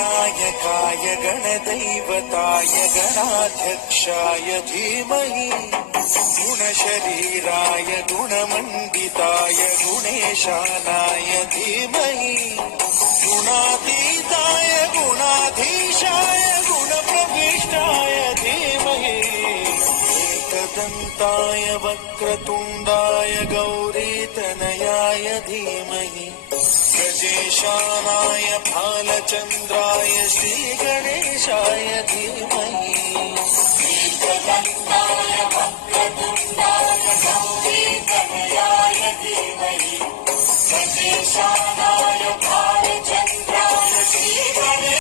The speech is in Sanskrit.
गणनायकाय गणदैवताय गणाध्यक्षाय धीमहि गुणशरीराय गुणमण्डिताय गुणेशानाय धीमहि गुणातीताय गुणाधीशाय गुणप्रविष्टाय धीमहि एकदन्ताय वक्रतुण्डाय गौरीतनयाय धीमहि गजेशानाय भालचन्द्राय श्रीगणेशाय धीमहि एकदन्ताय वक्रतुण्डाय गौरीतनयाय धीमहि गजेशानाय